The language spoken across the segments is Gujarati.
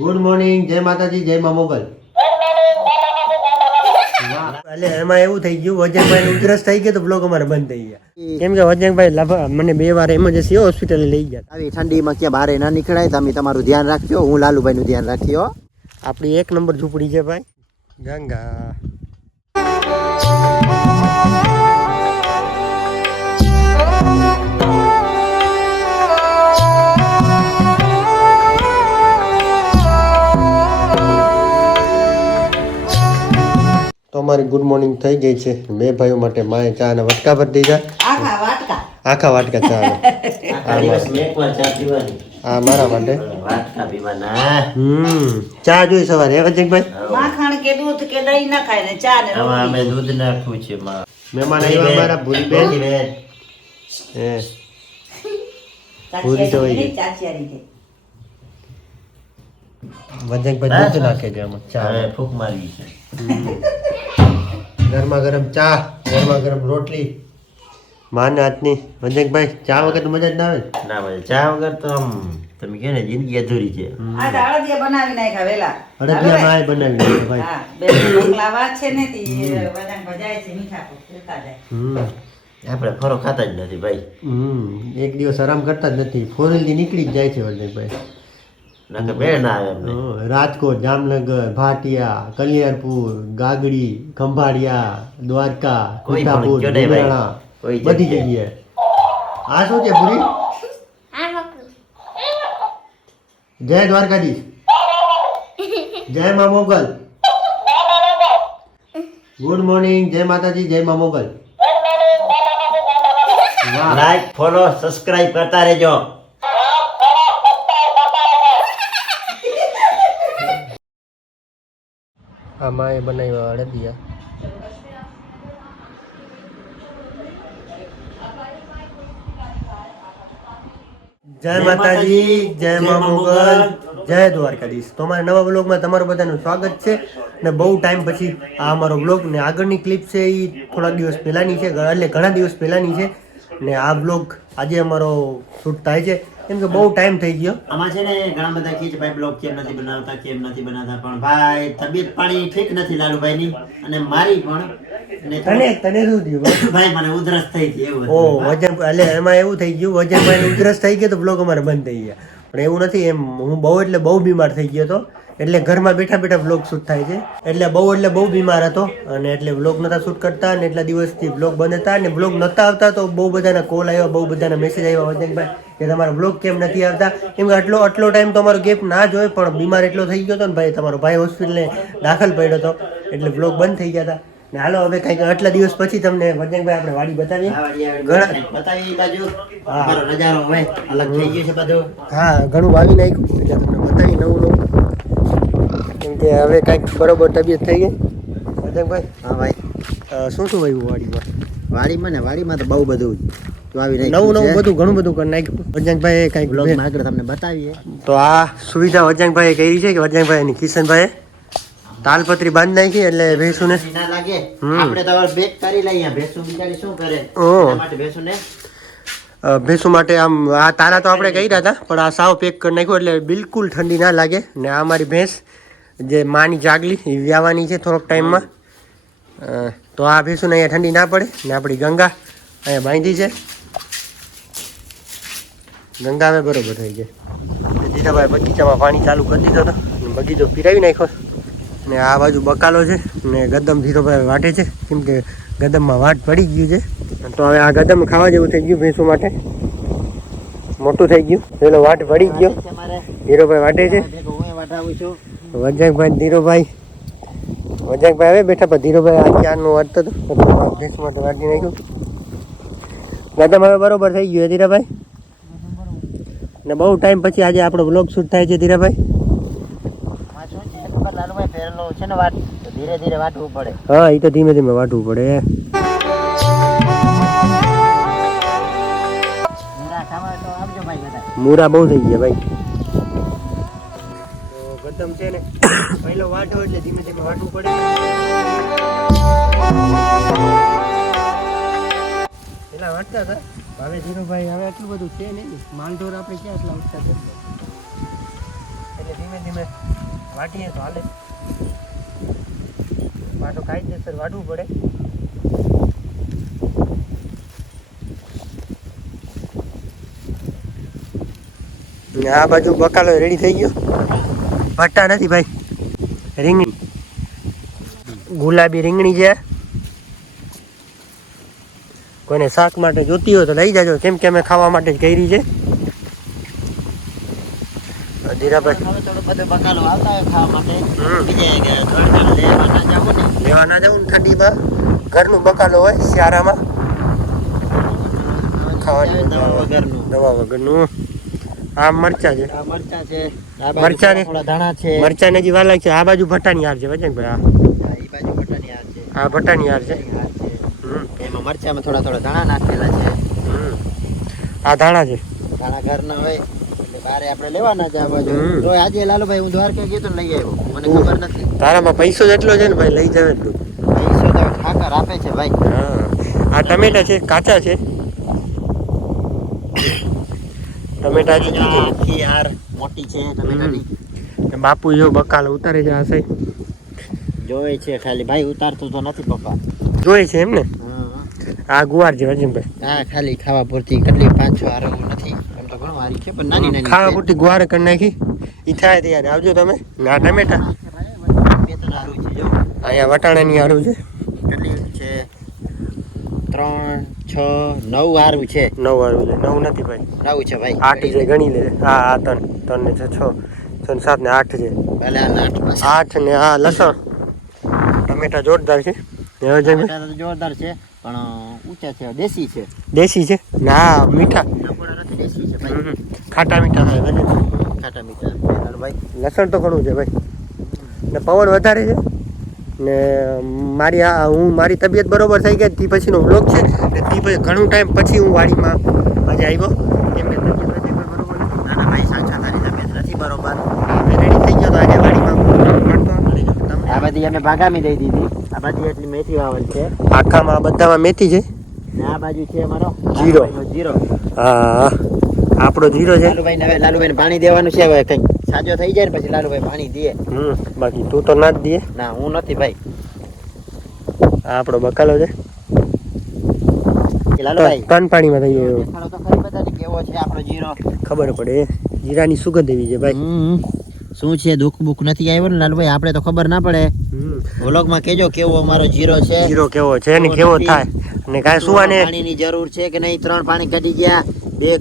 ગુડ મોર્નિંગ, જય માતાજી, જય મા મોગલ. એટલે એમાં એવું થઈ ગયું, વજનભાઈ ઉધરસ થઈ ગયો તો બ્લોગ અમારે બંધ થઈ ગયા. કેમ કે વજનભાઈ મને 2 વાર ઇમરજન્સી હોસ્પિટલે લઈ ગયા. આવી ઠંડીમાં ક્યાં બહાર ના નીકળાય. તમે તમારું ધ્યાન રાખજો, હું લાલુભાઈ નું ધ્યાન રાખ્યો. આપણી 1 નંબર ઝૂંપડી છે ભાઈ, ગંગા. તો અમારી ગુડ મોર્નિંગ થઈ ગઈ છે. 2 ભાઈઓ માટે માએ ચા અને વટકા ભરી દીધા. આખા વાટકા ચા. હા, મારા માટે ચા જોઈ સવારે વજનભાઈ. માખણ કે દૂધ કે દહીં ના ખાય ને ચા ને અમે દૂધ નાખવું છે. મહેમાન આવ્યા મારા ભૂરીબેન. હે ભૂરી તો હોય વજનભાઈ દૂધ નાખે છે આમાં ચા. ફૂક મારવી છે. ગરમા ગરમ ચા, ગરમા ગરમ રોટલી માને હાથની. વજનભાઈ ચા વગર તો મજા જ ના આવે. ના ભાઈ, ચા વગર તો આમ તમે કહે ને જિંદગી અધૂરી છે. આ અડદિયા બનાવી નાખ્યા વેલા. અડદિયા માય બનાવી નાખ્યા ભાઈ. હા, બે ઢોકળા વાત છે ને તી વજન ભજાય છે, મીઠા પકડતા જાય. આપણે ફરો ખાતા જ નથી ભાઈ. એક દિવસ આરામ કરતા જ નથી. 4 થી નીકળી જ જાય છે વજનભાઈ. નકર બેડ ના આવે અમને. રાજકોટ, જામનગર, ભાટિયા, કલ્યાણપુર, ગાગડી, ખંભાળિયા, દ્વારકા, કોઈ પણ કોઠાપુર, કયો નહીં ભાઈ. ડુંગરાણા, કોઈ બધી જગ્યાએ. જગ્યાએ. આ શું છે પૂરી? જય દ્વારકાધીશ, જય મા મોગલ. ગુડ મોર્નિંગ, જય માતાજી, જય મા મોગલ. લાઈક, ફોલો, સબસ્ક્રાઇબ કરતા રહેજો. આ માએ બનાવ્યા અડદિયા. જય માતાજી, જય મા મોગલ, જય દ્વારકાધીશ. તો અમારા નવા બ્લોગમાં તમારું બધાનું સ્વાગત છે. ને બહુ ટાઈમ પછી આ અમારો બ્લોગ ને આગળની ક્લિપ છે એ થોડાક દિવસ પહેલાંની છે, એટલે ઘણા દિવસ પહેલાંની છે. ને આ બ્લોગ આજે અમારો શૂટ થાય છે કેમ કે બહુ ટાઈમ થઈ ગયો. આમાં છે ને ઘણા બધા કહે છે ભાઈ બ્લોગ કેમ નથી બનાવતા, કેમ નથી બનાવતા. પણ ભાઈ તબિયત પાણી ઠીક નથી લાલુભાઈની અને મારી પણ. તને શું થયું ભાઈ? મને ઉધરસ થઈ હતી એવું. ઓ વજન એટલે એમાં એવું થઈ ગયું, વજનભાઈ ઉધરસ થઈ ગયો તો બ્લોગ અમારે બંધ થઈ ગયા. પણ એવું નથી, એમ હું બહુ બીમાર થઈ ગયો હતો. એટલે ઘરમાં બેઠા બેઠા વ્લોગ શૂટ થાય છે. એટલે બહુ બીમાર હતો અને એટલે વ્લોગ નતા શૂટ કરતા અને એટલા દિવસથી વ્લોગ બંધ હતા. અને વ્લોગ નતા આવતા તો બહુ બધાના કોલ આવ્યા, બહુ બધાના મેસેજ આવ્યા વજનભાઈ કે તમારા વ્લોગ કેમ નથી આવતા. કેમ કે આટલો ટાઈમ તો અમારો ગેપ ના જ હોય, પણ બીમાર એટલો થઈ ગયો હતો ને ભાઈ, તમારો ભાઈ હોસ્પિટલે દાખલ પડ્યો હતો એટલે વ્લોગ બંધ થઈ ગયા હતા. ને હાલો હવે કંઈક આટલા દિવસ પછી તમને વજનભાઈ આપણે વાડી બતાવીએ. હા, ઘણું વાવી નાખ્યું એટલે તમને બતાવી નવું. કેમ કે હવે કાંઈક બરોબર તબિયત થઈ ગઈ વજનભાઈ. હા ભાઈ, શું વાવ્યું વાડીમાં? વાડીમાં તો બહુ બધું વાવી નવું બધું ઘણું બધું કરી નાખ્યું. વજનભાઈ કાંઈક બ્લોગમાં આગળ તમને બતાવીએ. તો આ સુવિધા વજનભાઈએ કરી છે કે વજનભાઈ અને કિશનભાઈએ તાલપત્રી બાંધી નાખી એટલે ભેંસુને ના લાગે. આપણે તો બેક કરી લઈએ. ભેંસુ બિચારી શું કરે? માટે ભેંસુને ભેંસુ માટે આમ આ તારા તો આપણે કર્યા હતા, પણ આ સાવ પેક કરી નાખ્યું એટલે બિલકુલ ઠંડી ના લાગે. ને આ મારી ભેંસ જે માની જાગલી એ વ્યાવાની છે થોડોક ટાઈમમાં. તો આ ભેંસુને અહીંયા ઠંડી ના પડે. ને આપણી ગંગા અહીંયા બાંધી છે. ગંગા હવે બરોબર થઈ જાય. જીજાભાઈ બગીચામાં પાણી ચાલુ કરી દીધો હતો, બગીચો પીરાવી નાખ્યો. ને આ બાજુ બકાલો છે ને ગદમ ધીરોભાઈ વાટે છે કેમ કે ગદમમાં વાટ પડી ગયું છે. તો હવે આ ગદમ ખાવા જેવું થઈ ગયું, ભેંસુ માટે મોટું થઈ ગયું. પેલો વાટ પડી ગયો, ધીરોભાઈ વાટે છે. વજનભાઈ ધીરોભાઈ હવે બેઠા, પણ ધીરોભાઈ આ ક્યારનું વાટતો હતો, ભેંસુ માટે વાટી નાખ્યું. ગદમ હવે બરોબર થઈ ગયું ધીરાભાઈ. ને બહુ ટાઈમ પછી આજે આપણો બ્લોગ શૂટ થાય છે ધીરાભાઈ. ધીરે ધીરે વાટવું પડે. હા, એ તો ધીમે ધીમે વાટવું પડે. મૂરા બહુ થઈ ગયા ભાઈ. તો ગદમ છે ને પહેલો વાટો એટલે ધીમે ધીમે વાટવું પડે. પેલા વાટતા હતા, હવે ધીરુભાઈ હવે આટલું બધું છે નહીં, માલઢોર આપણે ક્યાં એટલા વાટતા છે એટલે ધીમે ધીમે ધીમે વાટીએ તો હાલે. પાછો કાયદેસર વાટવું પડે. આ બાજુ બકાલો રેડી થઈ ગયો. ભટ્ટા નથી ભાઈ, રીંગણી, ગુલાબી રીંગણી છે. કોઈને શાક માટે જોતી હોય તો લઈ જાજો, કેમ કે અમે ખાવા માટે જ કરી છે. ધીરાભાઈ હવે થોડું બધું બકાલો આવતા હોય ખાવા માટે. બીજે કે થોડું લેવા ના જાવું ને, લેવા ના જવું ને ઠંડીમાં. ઘરનું બકાલો હોય શિયાળામાં ખાવાનું. દવા વગરનું. દવા વગરનું. આ મરચા છે, આ મરચા છે, મરચાં ને થોડા ધાણા છે, મરચાં ને હજી વાર લાગશે. આ બાજુ ભટ્ટાની હાર છે વજનભાઈ. ઈ બાજુ બટાની હાર છે, આ ભટ્ટાની હાર છે. હાર છે. હમ. એમાં મરચામાં થોડા થોડા ધાણા નાખેલા છે. આ ધાણા છે. ધાણા ઘરના હોય એટલે બારે આપણે લેવાના જ આ બાજુ. તો આજે લાલુભાઈ હું દ્વારકા ગયો તો લઈ આવ્યો, મને ખબર નથી. તારામાં પૈસો જેટલો છે ને ભાઈ, લઈ જાવે જ તું. પૈસો તો ઠાકર આપે છે ભાઈ. હા. આ ટમેટા છે, કાચા છે. ટમેટા હજી કીધું. આખી હાર મોટી છે ટમેટાની. બાપુ જો બકાલ ઉતારે છે. આ સાઈ જોવે છે ખાલી ભાઈ, ઉતારતું તો નથી પપ્પા. જોઈ છે એમ ને. આ ગુવાર છે વજનભાઈ. હા ખાલી ખાવા પૂરતી કેટલી 5-6 હાર નથી, એમ તો ઘણું હારી છે પણ નાની નાની ખાવા પૂરતી ગુવાર કરી નાખી. ઈ થાય ત્યારે આવજો તમે. આ ટમેટા બે ત્રણ હારું છે જો. અહીંયા વટાણાની હારું છે. કેટલી છે? 3, 6, 9 હારું છે. 9 હારું છે. 9 નથી ભાઈ, 9 છે ભાઈ. 8 છે. ગણી લે. હા 3 ને 6 6 7 ને 8 છે. ભલે આ 8 ને આ લસણ. ટમેટા જોરદાર છે. ટમેટા તો જોરદાર છે પણ ઊંચા છે, દેશી છે. દેશી છે ના મીઠા. નકોડા નથી, દેશી છે ભાઈ. ખાટા મીઠા થાય વજન. ખાટા મીઠા ભાઈ. લસણ તો ઘણું છે ભાઈ. ને પવન વધારે છે ને મારી તબિયત બરોબર થઈ ગઈ તે પછીનો વ્લોગ છે ને તે પછી ઘણું ટાઈમ પછી હું વાડીમાં આજે આવ્યો. કેમ કે તબિયત બરોબર નથી. ના ના ભાઈ સાચા, તારી તબિયત નથી બરોબર. રેડી થઈ ગયો તો આજે વાડીમાં આ બધી અમે બાગામી દઈ દીધી. આ બધી એટલી મેથી વાવલ છે. આખામાં બધામાં મેથી છે. ને આ બાજુ છે અમારો જીરો. જીરો. હા આપણો જીરો છે. લાલુભાઈને પાણી દેવાનું છે. હવે કંઈક સાજો થઈ જાય ને પછી લાલુભાઈ પાણી દે. બાકી તું તો ના જ દે. ના હું નથી ભાઈ. આ આપણો બકાલો છે. લાલુભાઈ તન પાણીમાં થઈ ગયો. દેખાડો તો ખરી બધાને કેવો છે આપણો જીરો. ખબર પડે. જીરાની સુગંધ એવી છે ભાઈ. શું છે, દુઃખ બુખ નથી આવ્યો ને લાલુભાઈ? આપણે તો ખબર ના પડે. વ્લોગમાં કેજો કેવો અમારો જીરો છે. જીરો કેવો છે ને કેવો થાય ને કાંઈ સુવાને પાણીની જરૂર છે કે નહીં? 3 પાણી કાઢી ગયા. 2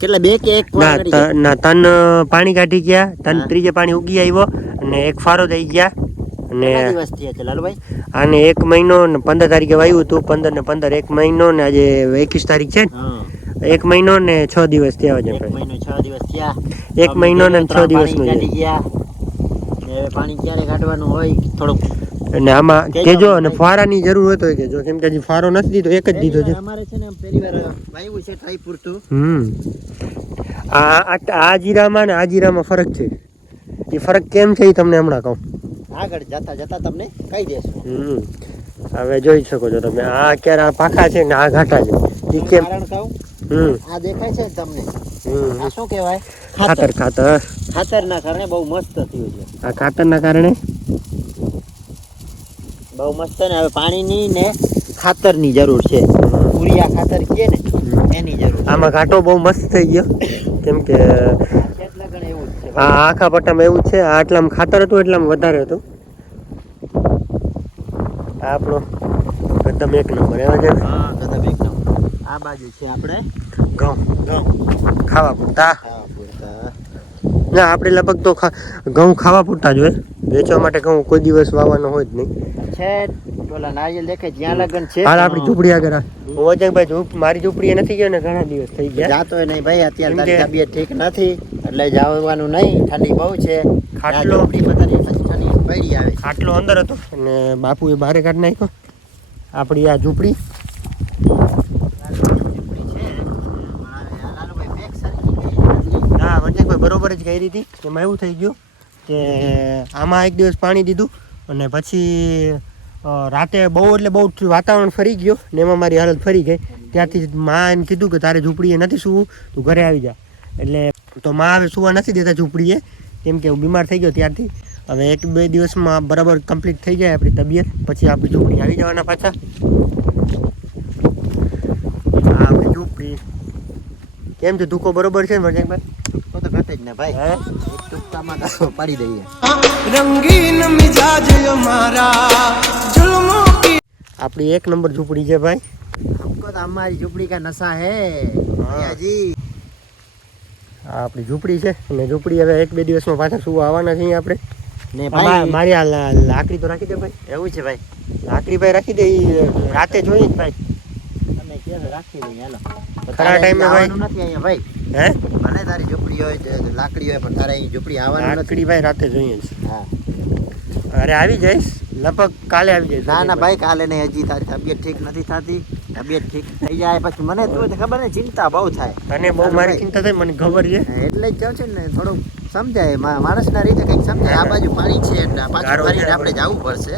કેટલા 2 કે 1 ના 3 પાણી કાઢી ગયા. 3 ત્રીજે પાણી ઉગી આવ્યો અને 1 ફારો દઈ ગયા. અને દિવસ થયા છે લાલુભાઈ? આને 1 મહિનો ને 15 તારીખે વાવ્યું હતું. 15 ને 15 1 મહિનો ને આજે 21 તારીખ છે ને. 1 મહિનો ને 6 દિવસ થયા છે. 1 મહિનો 6 દિવસ થયા. 1 મહિનો ને 6 દિવસનું છે. હવે પાણી ક્યારે કાઢવાનું હોય થોડુંક અને આમાં કેજો. અને ફારાની જરૂર હોય તો કેજો, કેમ કે હજી ફારો નથી દીધો, એક જ દીધો છે. અમારે છે ને પહેલી વાર વાવ્યું છે ટ્રાય પૂરતું. આ જીરામાં ને આ જીરામાં ફરક છે. એ ફરક કેમ છે એ તમને હમણાં કહું. આગળ જતા જતા તમને કહી દેશું. હવે જોઈ શકો છો તમે. આ અત્યારે આ પાકા છે ને આ ઘાટા છે. એ કેમ? કારણ કહું, આ દેખાય છે તમને, આ શું કહેવાય? ખાતર. ખાતરના કારણે બહુ મસ્ત થયું છે. આ ખાતરના કારણે બહુ મસ્ત. ને હવે પાણીની ને ખાતરની જરૂર છે. યુરિયા ખાતર કહે ને એની જરૂર. આમાં ઘાટો બહુ મસ્ત થઈ ગયો. કેમ કે એવું જ છે. આ આખા પટ્ટામાં એવું જ છે. આ આટલામાં ખાતર હતું, એટલામાં વધારે હતું. આ આપણો કદમ 1 નંબર. એવા છે ને. હા કદમ 1 નંબર. આ બાજુ છે આપણે ઘઉં ઘઉં ખાવા પૂરતા. પૂરતા. ના આપણે લગભગ તો ઘઉં ખાવા પૂરતા જ હોય. વેચવા માટે ઘઉં કોઈ દિવસ વાવવાનો હોય જ નહીં. છે ઓલા નારિયેલ દેખાય જ્યાં લગન છે. હાલ આપણી ઝૂંપડી આગળ હું અજયભાઈ મારી ઝૂંપડીએ નથી ગયો ને ઘણા દિવસ થઈ ગયા. જાતો નહીં ભાઈ, અત્યારે તારી તબિયત ઠીક નથી એટલે જવાનું નહીં. ઠંડી બહુ છે. ખાટલો ઠંડી પડી આવે. ખાટલો અંદર હતો અને બાપુએ બહાર કાઢી નાખ્યો. આપણી આ ઝૂંપડી હા વંજકભાઈ બરોબર જ કરી હતી. એમાં એવું થઈ ગયું કે આમાં એક દિવસ પાણી દીધું અને પછી રાતે બહુ એટલે બહુ વાતાવરણ ફરી ગયો ને એમાં મારી હાલત ફરી ગઈ. ત્યારથી માં એમ કીધું કે તારે ઝૂંપડીએ નથી સૂવું, તું ઘરે આવી જા. એટલે તો માં હવે સૂવા નથી દેતા ઝૂંપડીએ, કેમ કે હું બીમાર થઈ ગયો ત્યારથી. હવે 1-2 દિવસમાં બરાબર કમ્પ્લીટ થઈ જાય આપણી તબિયત, પછી આપણી ઝૂંપડી આવી જવાના પાછા. આ આપણી ઝૂંપડી કેમ છે? ધૂકો બરોબર છે ને વરજંગભાઈ? તો ઘટે જ ને ભાઈ, હે એક ટૂંકામાં તો પાડી દઈએ. રંગીન મિજાજ અમારા जुल्मों की આપણી 1 નંબર ઝૂંપડી છે ભાઈ. हमको तो हमारी झोपड़ी का नशा है भैया जी. આ આપણી ઝૂંપડી છે અને ઝૂંપડી હવે 1-2 દિવસમાં પાછા શું આવવાના છીએ આપણે. ને ભાઈ મારી આ લાકડી તો રાખી દે ભાઈ. એવું છે ભાઈ, લાકડી ભાઈ રાખી દે, ઈ રાતે જોઈએ જ ભાઈ. તમે ક્યારે રાખી દઈએ હાલો. ખરા ટાઈમે ભાઈ. આવવાનું નથી અહીંયા ભાઈ. હે ભલે તારી ઝોપડી હોય લાકડી હોય પણ તારે અહીં ઝોપડી આવવાનું નથી. લાકડી ભાઈ રાતે જોઈએ જ. હા અરે આવી જઈશ, લગભગ કાલે આવી જઈશ. ના ના ભાઈ, કાલે નહીં, હજી તારી તબિયત ઠીક નથી થતી. તબિયત ઠીક થઈ જાય પછી મને તો ખબર ને ચિંતા બહુ થાય. તને બહુ મારી ચિંતા થાય, મને ખબર છે. એટલે જ કહું છું ને, થોડુંક સમજાય માણસના રીતે કંઈક સમજાય. આ બાજુ પાણી છે એટલે પાછું ગારો ફરીને છે. આપણે જવું પડશે.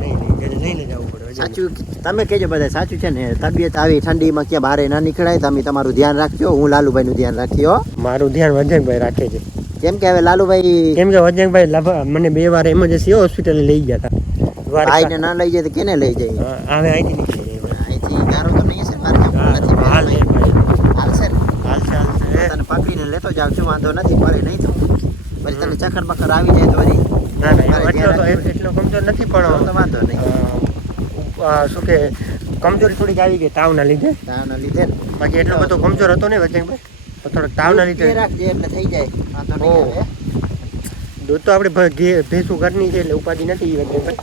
નહીં ઘરે જઈને જવું પડે. સાચું તમે કહેજો બધા, સાચું છે ને. તબિયત આવી ઠંડીમાં ક્યાં બહાર ના નીકળાય. તમે તમારું ધ્યાન રાખજો, હું લાલુભાઈનું ધ્યાન રાખ્યો. મારું ધ્યાન વજંગભાઈ રાખે છે. કેમ કે હવે લાલુભાઈ કેમ કે વજંગભાઈ મને 2 વાર ઇમરજન્સી હોસ્પિટલે લઈ ગયા હતા. ભાઈને ના લઈ જાય તો કેને લઈ જાય? હવે અહીંથી નીકળી જાય ભાઈ. અહીંથી ગારો તો નહીં હશે ને, મારે જવું નથી. હાલ છે ભાઈ. હાલશે ને? હાલશે. તને પકડીને લેતો જાવ છું, વાંધો નથી, પડે નહીં તો પછી તને ચક્કર બક્કર આવી જાય તો વળી ના મારે ધ્યાન રાખવું. એટલો કમજોર નથી પણ તો વાંધો નહીં. શું કે કમજોરી થોડીક આવી ગઈ તાવના લીધે. તાવના લીધે ને. બાકી એટલો બધો કમજોર હતો ને વજંગભાઈ, તો થોડોક તાવના લીધે. દૂધ રાખજે એટલે થઈ જાય, વાંધો ઓહ. નહીં આવે. દૂધ તો આપણે ભેંસું ઘરની છે એટલે ઉપાધિ નથી વજંગભાઈ.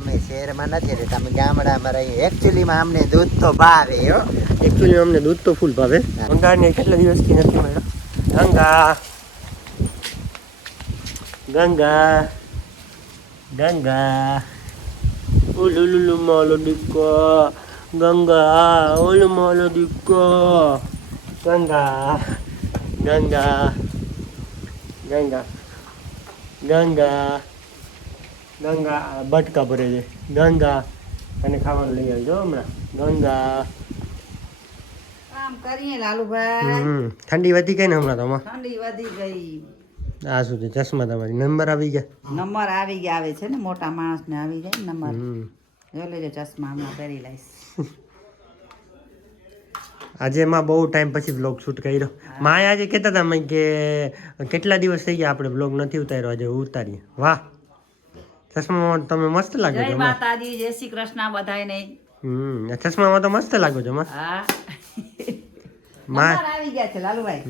અમે શહેરમાં નથી રહેતા, અમે ગામડામાં રહીએ. એકચ્યુઅલીમાં અમને દૂધ તો ભાવે હો. એકચ્યુઅલી અમને દૂધ તો ફૂલ ભાવે. ગંગાને કેટલા દિવસથી નથી મળ્યો. ગંગા ઉલુલુલુ મોલો દીકો, ગંગા ઓલું મોલો દીકો, ગંગા બટકા ભરે છે. ગંગા અને ખાવાનું લઈ આવજો હમણાં. ગંગા કામ કરીએ લાલુભાઈ. ઠંડી વધી ગઈ ને હમણાં તો આમાં. ઠંડી વધી ગઈ. આ શું છે? ચશ્મા તમારી નંબર આવી ગયા. નંબર આવી ગયા, આવે છે ને મોટા માણસને આવી જાય ને નંબર. હમ. જો લેજો ચશ્મા, હમણાં પહેરી લઈશ. આજે એમાં બહુ ટાઈમ પછી બ્લોગ શૂટ કર્યો. માએ આજે કહેતા હતા મેં કે કેટલા દિવસ થઈ ગયા આપણે બ્લોગ નથી ઉતાર્યો, આજે ઉતારીએ. વાહ, ચશ્મામાં તમે મસ્ત લાગો જય છો. માતાજી, જય શ્રી કૃષ્ણ બધાયને. ચશ્મામાં તો મસ્ત લાગો છો. હા માં નંબર આવી ગયા છે લાલુભાઈ.